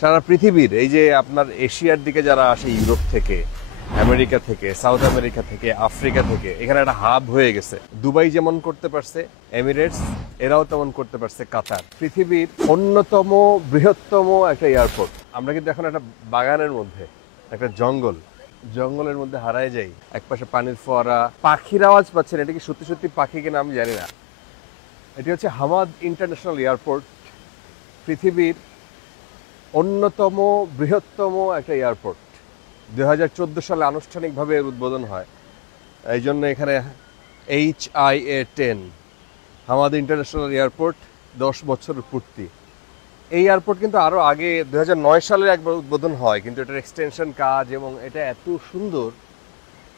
সারা পৃথিবীর এই যে আপনার এশিয়ার দিকে যারা আসে ইউরোপ থেকে, আমেরিকা থেকে, সাউথ আমেরিকা থেকে, আফ্রিকা থেকে, এখানে একটা হাব হয়ে গেছে। দুবাই যেমন করতে পারছে, এমিরেটস এরাও তেমন করতে পারছে কাতার। পৃথিবীর অন্যতম বৃহত্তম একটা এয়ারপোর্ট। আমরা কিন্তু এখন একটা বাগানের মধ্যে, একটা জঙ্গলের মধ্যে হারায় যাই। একপাশে পানির ফোয়ারা, পাখির আওয়াজ পাচ্ছেন। এটা কি সত্যি সত্যি পাখি কিনা আমি জানি না। এটি হচ্ছে হামাদ ইন্টারন্যাশনাল এয়ারপোর্ট, পৃথিবীর অন্যতম বৃহত্তম একটা এয়ারপোর্ট। 2014 সালে আনুষ্ঠানিকভাবে এর উদ্বোধন হয়। এই জন্য এখানে HIA-10 হামাদ ইন্টারন্যাশনাল এয়ারপোর্ট 10 বছরের পূর্তি। এই এয়ারপোর্ট কিন্তু আরও আগে 2009 সালে একবার উদ্বোধন হয়, কিন্তু এটার এক্সটেনশন কাজ এবং এটা এত সুন্দর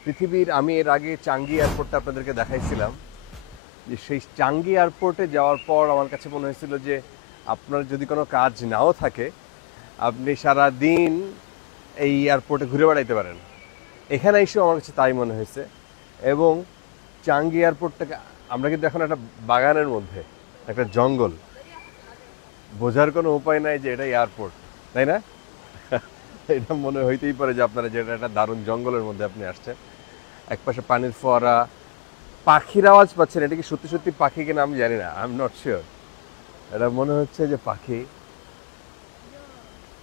পৃথিবীর। আমি এর আগে চাঙ্গি এয়ারপোর্টটা আপনাদেরকে দেখাইছিলাম, যে সেই চাঙ্গি এয়ারপোর্টে যাওয়ার পর আমার কাছে মনে হয়েছিল যে আপনার যদি কোনো কাজ নাও থাকে, আপনি সারা দিন এই এয়ারপোর্টে ঘুরে বেড়াইতে পারেন। এখানে এসেও আমার কাছে তাই মনে হয়েছে। এবং চাঙ্গি এয়ারপোর্টটাকে আমরা কিন্তু এখন একটা বাগানের মধ্যে, একটা জঙ্গল, বোঝার কোনো উপায় নাই যে এটা এয়ারপোর্ট, তাই না? এটা মনে হইতেই পারে যে আপনারা যেটা একটা দারুণ জঙ্গলের মধ্যে আপনি আসছেন। একপাশে পানির ফোয়ারা, পাখির আওয়াজ পাচ্ছেন। এটা কি সত্যি সত্যি পাখি কিনা আমি জানি না, আই এম নট শিওর। এটা মনে হচ্ছে যে পাখি,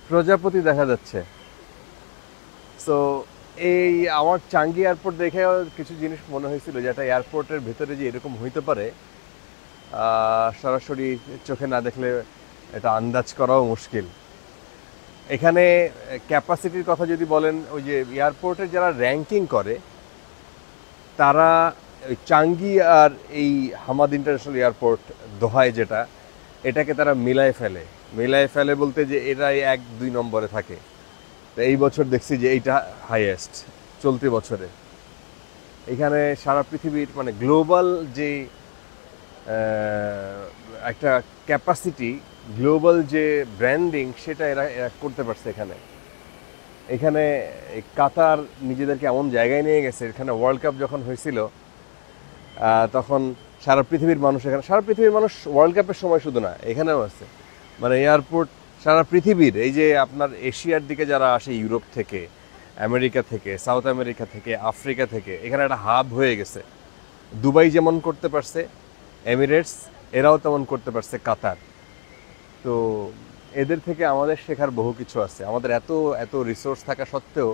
প্রজাপতি দেখা যাচ্ছে। সো এই আমার চাঙ্গি এয়ারপোর্ট দেখে কিছু জিনিস মনে হয়েছিল যে একটা এয়ারপোর্টের ভেতরে যে এরকম হইতে পারে, সরাসরি চোখে না দেখলে এটা আন্দাজ করাও মুশকিল। এখানে ক্যাপাসিটির কথা যদি বলেন, ওই যে এয়ারপোর্টের যারা র্যাঙ্কিং করে তারা ওই চাঙ্গি আর এই হামাদ ইন্টারন্যাশনাল এয়ারপোর্ট দোহায় যেটা, এটাকে তারা মিলায় ফেলে বলতে যে এরাই 1-2 নম্বরে থাকে। তো এই বছর দেখছি যে এইটা হাইয়েস্ট চলতি বছরে। এখানে সারা পৃথিবীর মানে গ্লোবাল যে একটা ক্যাপাসিটি, গ্লোবাল যে ব্র্যান্ডিং, সেটা এরা করতে পারছে এখানে কাতার নিজেদেরকে এমন জায়গায় নিয়ে গেছে। এখানে ওয়ার্ল্ড কাপ যখন হয়েছিল তখন সারা পৃথিবীর মানুষ, ওয়ার্ল্ড কাপের সময় শুধু না, এখানেও আছে। মানে এয়ারপোর্ট সারা পৃথিবীর এই যে আপনার এশিয়ার দিকে যারা আসে ইউরোপ থেকে, আমেরিকা থেকে, সাউথ আমেরিকা থেকে, আফ্রিকা থেকে, এখানে একটা হাব হয়ে গেছে। দুবাই যেমন করতে পারছে, এমিরেটস এরাও তেমন করতে পারছে কাতার। তো এদের থেকে আমাদের শেখার বহু কিছু আছে। আমাদের এত এত রিসোর্স থাকা সত্ত্বেও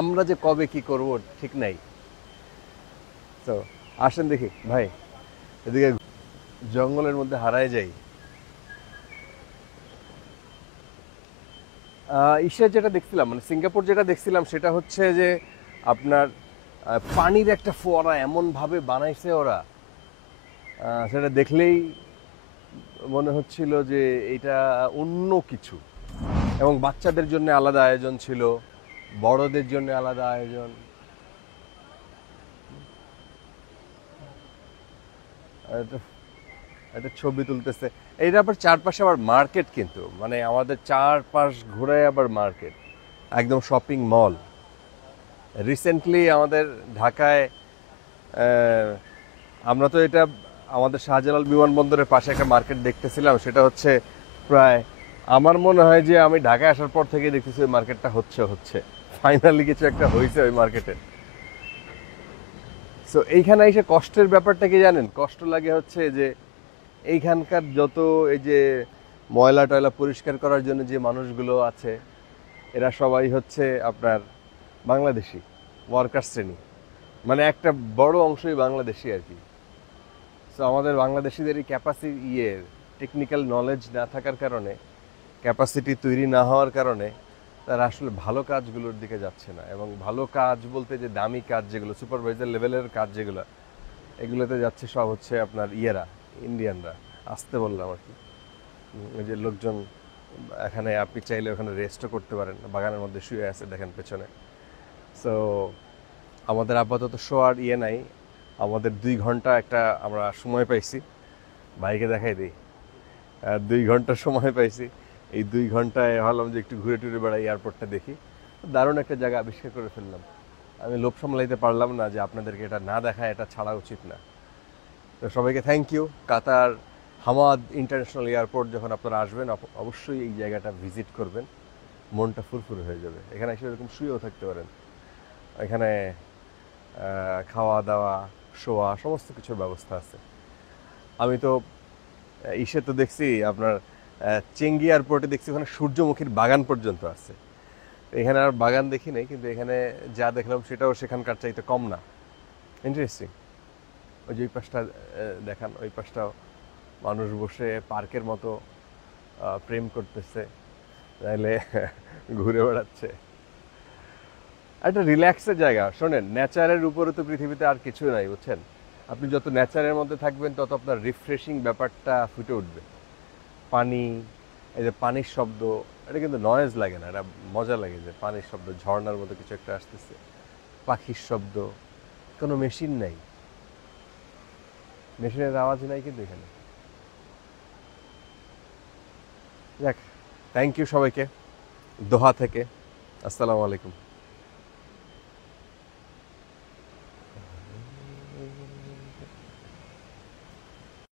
আমরা যে কবে কি করব ঠিক নাই। তো আসেন দেখি ভাই, এদিকে জঙ্গলের মধ্যে হারায় যাই। এশিয়ার যেটা দেখছিলাম, মানে সিঙ্গাপুর যেটা দেখছিলাম, সেটা হচ্ছে যে আপনার পানির একটা ফোয়ারা এমনভাবে বানাইছে ওরা, সেটা দেখলেই মনে হচ্ছিল যে এটা অন্য কিছু। এবং বাচ্চাদের জন্য আলাদা আয়োজন ছিল, বড়দের জন্য আলাদা আয়োজন। একটা ছবি তুলতেছে। এইটা আবার চারপাশে আবার মার্কেট, কিন্তু মানে আমাদের চারপাশ ঘুরে আবার মার্কেট, একদম শপিং মল। রিসেন্টলি আমাদের ঢাকায় আমরা তো এটা আমাদের শাহজালাল বিমানবন্দরের পাশে একটা মার্কেট দেখতেছিলাম। সেটা হচ্ছে প্রায়, আমার মনে হয় যে আমি ঢাকায় আসার পর থেকে দেখতেছি ওই মার্কেটটা হচ্ছে ফাইনালি কিছু একটা হয়েছে ওই মার্কেটে। সো এইখানে এসে কষ্টের ব্যাপারটা কি জানেন? কষ্ট লাগে হচ্ছে যে এইখানকার যত এই যে ময়লা টয়লা পরিষ্কার করার জন্য যে মানুষগুলো আছে, এরা সবাই হচ্ছে আপনার বাংলাদেশি ওয়ার্কার শ্রেণী। মানে একটা বড় অংশই বাংলাদেশি আর কি। সো আমাদের বাংলাদেশিদের এই টেকনিক্যাল নলেজ না থাকার কারণে, ক্যাপাসিটি তৈরি না হওয়ার কারণে তারা আসলে ভালো কাজগুলোর দিকে যাচ্ছে না। এবং ভালো কাজ বলতে যে দামি কাজ যেগুলো, সুপারভাইজার লেভেলের কাজ যেগুলো, এগুলোতে যাচ্ছে সব হচ্ছে আপনার ইন্ডিয়ানরা। আসতে বললাম আর কি। ওই যে লোকজন এখানে, আপনি চাইলে ওখানে রেস্টও করতে পারেন, বাগানের মধ্যে শুয়ে আছে দেখেন পেছনে। সো আমাদের আপাতত শোয়ার নাই, আমাদের 2 ঘন্টা একটা আমরা সময় পাইছি। ভাইকে দেখাই দিই, 2 ঘন্টা সময় পাইছি। এই 2 ঘন্টায় ভাবলাম যে একটু ঘুরে টুরে বেড়াই, এয়ারপোর্টটা দেখি। দারুণ একটা জায়গা আবিষ্কার করে ফেললাম। আমি লোভ সামলাইতে পারলাম না যে আপনাদেরকে এটা না দেখায় এটা ছাড়া উচিত না। তো সবাইকে thank you. Qatar Hamad international airport যখন আপনারা আসবেন অবশ্যই এই জায়গাটা ভিজিট করবেন, মনটা ফুরফুরে হয়ে যাবে। এখানে এসে এরকম শুয়েও থাকতে পারেন। এখানে খাওয়া দাওয়া, শোয়া, সমস্ত কিছুর ব্যবস্থা আছে। আমি তো ইসে তো দেখছি আপনার চেঙ্গি এয়ারপোর্টে দেখছি ওখানে সূর্যমুখীর বাগান পর্যন্ত আছে। এখানে আর বাগান দেখি নাই, কিন্তু এখানে যা দেখলাম সেটাও সেখানকার চাইতে কম না। ইন্টারেস্টিং। ওই যে ওই পাশটা দেখান, ওই পাশটাও মানুষ বসে পার্কের মতো প্রেম করতেছে, তাইলে ঘুরে বেড়াচ্ছে। একটা রিল্যাক্সের জায়গা। শোনেন, নেচারের উপরে তো পৃথিবীতে আর কিছু নাই, বুঝছেন? আপনি যত নেচারের মধ্যে থাকবেন তত আপনার রিফ্রেশিং ব্যাপারটা ফুটে উঠবে। পানি, এই যে পানির শব্দ, এটা কিন্তু নয়েজ লাগে না, এটা মজা লাগে যে পানির শব্দ, ঝর্ণার মতো কিছু একটা আসতেছে, পাখির শব্দ, কোনো মেশিন নাই, মেশিনের আওয়াজ নাই কিন্তু এখানে। যাক, থ্যাংক ইউ সবাইকে দোহা থেকে। আসসালামু আলাইকুম।